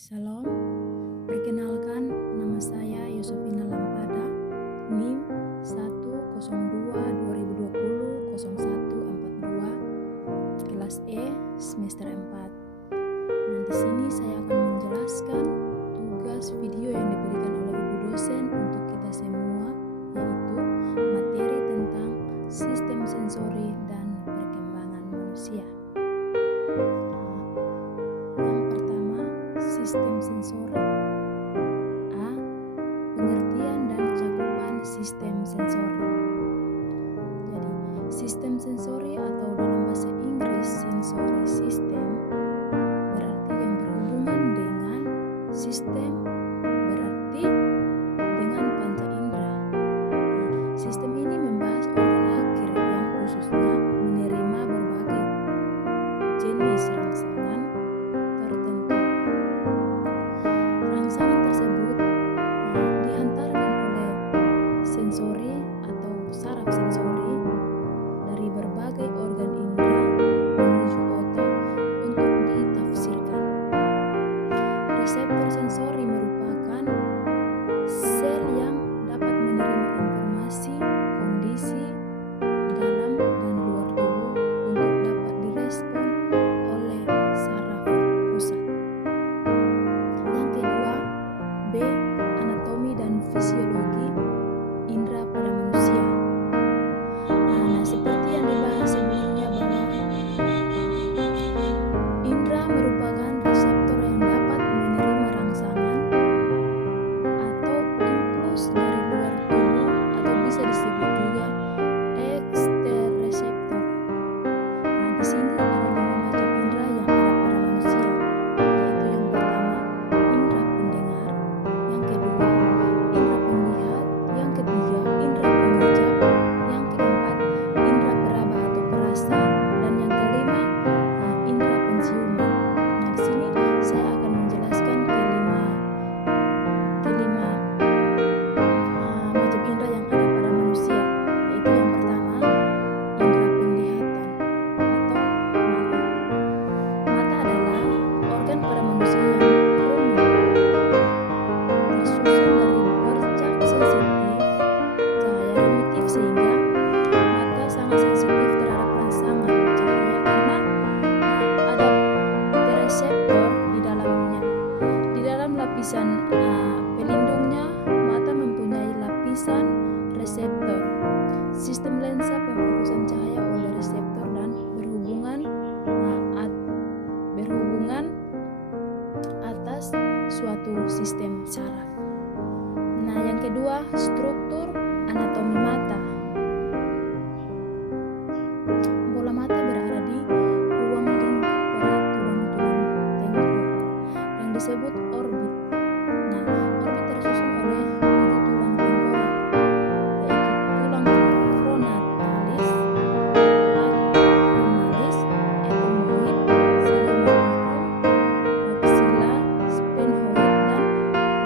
Salam, perkenalkan nama saya Yusufina Lampada, NIM 102-2020-0142, kelas E, semester 4. Nah, di sini saya akan menjelaskan tugas video yang diberikan oleh Ibu dosen untuk kita semua, yaitu materi tentang sistem sensori dan perkembangan manusia. Sistem sensori. A. Pengertian dan cakupan sistem sensori. Jadi, sistem sensori atau dalam bahasa Inggris sensory system berarti yang berhubungan dengan sistem, berarti dengan panca indera. Sistem ini membahas organ akhir yang khususnya menerima berbagai jenis rangsangan tertentu. Rangsangan tersebut dihantarkan oleh sensori atau saraf sensori dari berbagai organ indera menuju otak untuk ditafsirkan. Reseptor sensori merupakan sel yang dapat menerima informasi kondisi dalam dan luar tubuh untuk dapat direspon oleh saraf pusat. B. Anatomi dan fisiologi indera pada manusia. Nah, seperti yang dibahas sebelumnya bahwa indera merupakan reseptor yang dapat menerima rangsangan atau impuls dari luar tubuh atau bisa disebut juga ekstereseptor. Nah, di sini ada 5 macam indera yang ada pada manusia, yaitu yang pertama indera pendengar, yang kedua indera penglihat, yang ketiga indera pengerjap, yang keempat indera peraba atau perasa, dan yang kelima indera penciuman. Nah, di sini saya akan menjelaskan kelima macam indera yang ada pada manusia, yaitu yang pertama indera penglihatan atau mata. Mata adalah organ pada manusia yang rumit, tersusun dari bercak sensitif cahaya remitif, sehingga mata sangat sensitif terhadap rangsangan cahaya karena ada reseptor di dalamnya. Di dalam lapisan pelindungnya, mata mempunyai lapisan reseptor. Sistem lensa pemfokusan cahaya oleh reseptor dan berhubungan atas suatu sistem saraf. Nah, yang kedua, struktur anatomi mata. Bola mata berada di ruang lingkup pada tulang-tulang tengkorak yang disebut orbit. Nah, orbit tersusun oleh 7 tulang tengkorak, yaitu tulang frontalis, lacrimalis, ethmoid, zygomaticum, maxilla, sphenoid, dan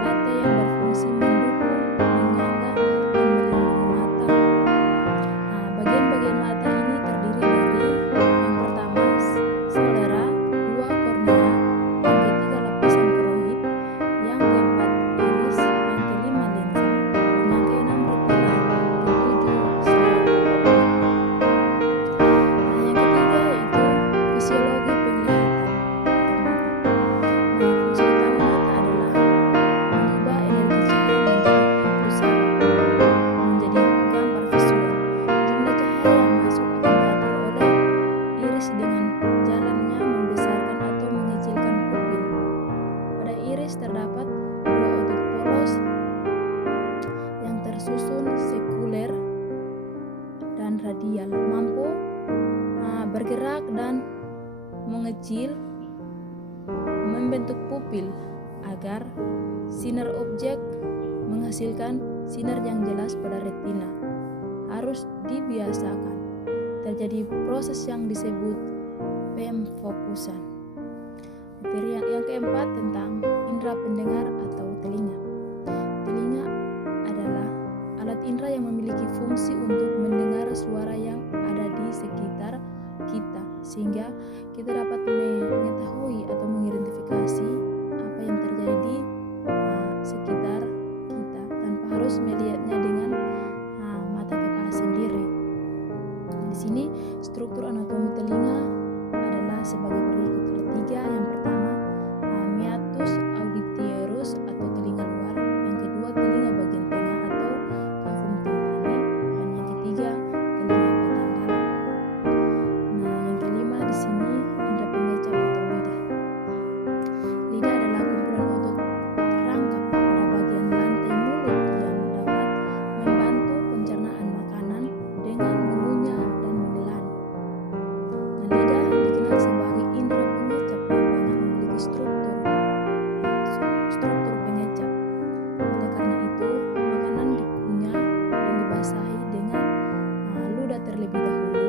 late yang berfungsi mendukung, menyangga, dan melindungi mata. Nah, bagian-bagian mata ini terdiri dari yang pertama sclera, dua kornea, yang ketiga lapisan koroid, yang keempat iris, yang kelima lensa, dan yang keenam retina, ketujuh saraf optik. Nah, yang ketiga yaitu fisiologi penglihatan atau mata. Nah, fungsi utama mata adalah mengubah energi cahaya menjadi impuls saraf, menjadi gambar visual. Jumlah cahaya yang masuk akan diatur oleh iris dengan jalannya membesarkan atau mengecilkan pupil. Pada iris terdapat 2 otot polos yang tersusun sekuler dan radial, mampu bergerak dan mengecil, membentuk pupil agar sinar objek menghasilkan sinar yang jelas. Pada retina harus dibiasakan terjadi proses yang disebut pemfokusan. Materi yang keempat tentang indera pendengar atau telinga. Telinga adalah alat indera yang memiliki fungsi untuk mendengar suara yang ada di sekitar kita, sehingga kita dapat mengetahui atau mengidentifikasi apa yang terjadi harus melihatnya dengan mata kepala sendiri. Di sini struktur anatomi telinga adalah sebagai berikut. Ada 3. Yang pertama meatus auditerus atau telinga luar. Yang kedua telinga bagian tengah atau cavum tympani. Dan yang ketiga telinga bagian dalam. Nah, yang kelima di sini indera pengecap atau lidah. Lidah adalah kumpulan otot terangkap pada bagian lantai mulut yang dapat membantu pencernaan makanan dengan mengunyah dan menelan. Nah, lidah dikenal sebagai indera pengecap yang banyak memiliki struktur pengecap. Oleh karena itu, makanan dikunyah dan dibasahi dengan ludah terlebih dahulu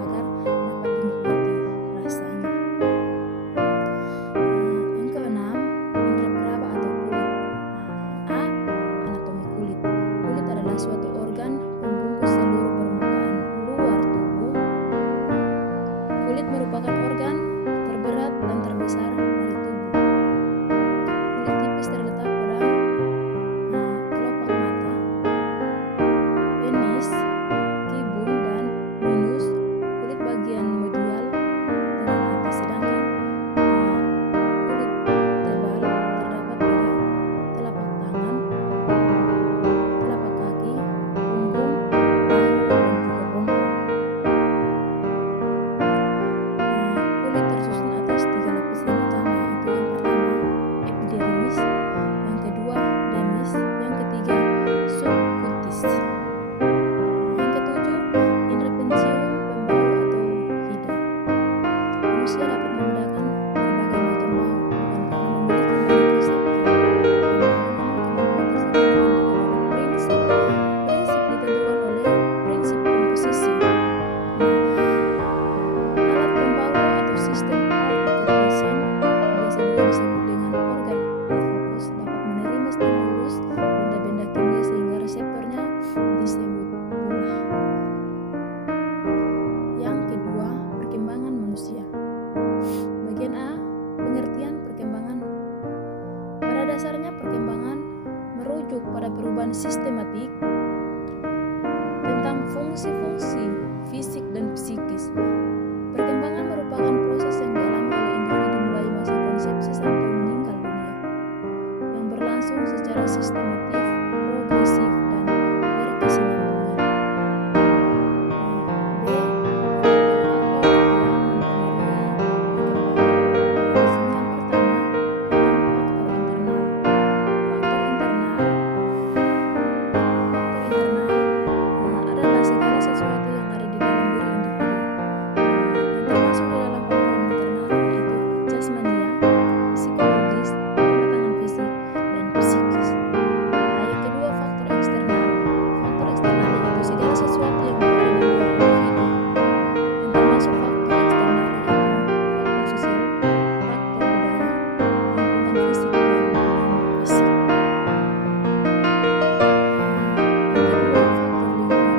agar dapat dinikmati rasanya. Yang keenam, indera peraba atau kulit. A. Anatomi kulit. Kulit adalah suatu organ pembungkus seluruh permukaan luar tubuh. Kulit merupakan organ terberat dan terbesar dari tubuh. Kulit tipis terletak pada kelopak mata, penis, kibum, dan minus. Kulit bagian medial tegal atas, sedangkan kulit tebal terdapat pada telapak tangan, telapak kaki, punggung, bahu, dan juga bongkong. Kulit tersusun atas 3 lapisan utama, yaitu yang pertama epidermis, yang kedua dermis, yang ketiga subcutis. Yang ketujuh, indera pencium, pembau atau hidung. Manusia dapat membedakan berbagai macam bau bukan karena memiliki banyak reseptor pembau, namun kemampuan tersebut ditentukan oleh prinsip ditentukan oleh prinsip komposisi. Alat pembau atau sistem olfactory patient, biasa juga disebut dengan organ olfakus, dapat menerima stimulus benda-benda kimia sehingga reseptornya disebut pula. Yang kedua, perkembangan manusia. Bagian A, pengertian perkembangan. Pada dasarnya perkembangan merujuk pada perubahan sistematik tentang fungsi-fungsi fisik dan psikis. Perkembangan merupakan proses yang dialami oleh individu mulai masa konsepsi sampai meninggal dunia, yang berlangsung secara sistematif, progresif, dan berkesinambungan. B. Faktor-faktor yang mempengaruhi perkembangan. Di sini yang pertama tentang faktor internal. Faktor internal adalah segala sesuatu yang ada di dalam diri individu. Yang termasuk di dalam faktor internal yaitu jasmania, psikologis, kematangan fisik, dan psikis. Yang kedua, faktor eksternal. Faktor eksternal yaitu segala sesuatu yang berada di luar individu. Yang termasuk faktor eksternal yaitu faktor sosial, faktor budaya, lingkungan fisik, dan non-fisik. Yang kedua, faktor lingkungan.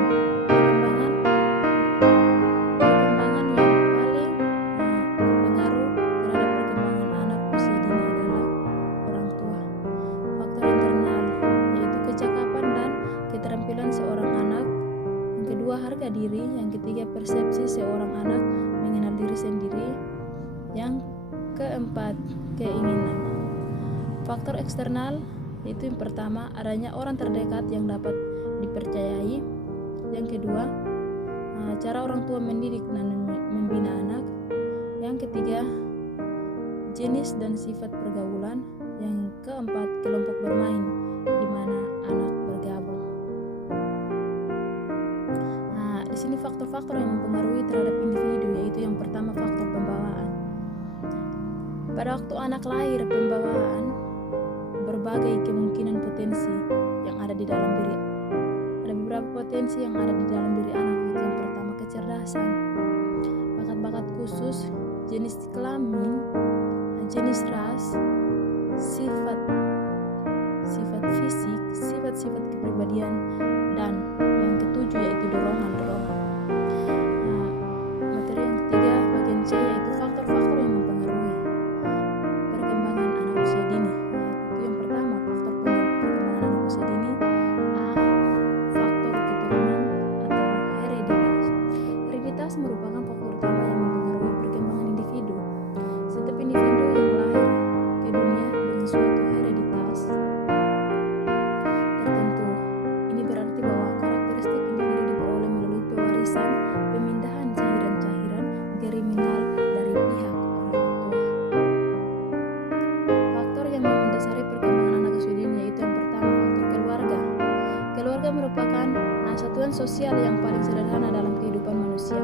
Perkembangan yang paling berpengaruh terhadap perkembangan anak usia dini adalah orang tua. Faktor internal yaitu kecakapan dan keterampilan seorang anak. Yang kedua, harga diri. Yang ketiga, persepsi seorang anak mengenal diri sendiri. Yang keempat, keinginan. Faktor eksternal yaitu yang pertama, adanya orang terdekat yang dapat dipercayai. Yang kedua, cara orang tua mendidik dan membina anak. Yang ketiga, jenis dan sifat pergaulan. Yang keempat, kelompok bermain di mana anak bergabung. Di sini faktor-faktor yang mempengaruhi terhadap individu yaitu yang pertama, faktor pembawaan. Pada waktu anak lahir, pembawaan berbagai kemungkinan potensi yang ada di dalam diri. Ada beberapa potensi yang ada di dalam diri anak, itu yang pertama kecerdasan, bakat-bakat khusus, jenis kelamin, jenis ras, sifat fisik, sifat-sifat kepribadian, dan yang ketujuh yaitu dorongan-dorongan. Materi yang ketiga bagian C yaitu faktor-faktor yang mempengaruhi perkembangan anak usia dini. Yaitu yang pertama, faktor perkembangan anak usia dini. A. bantuan sosial yang paling sederhana dalam kehidupan manusia.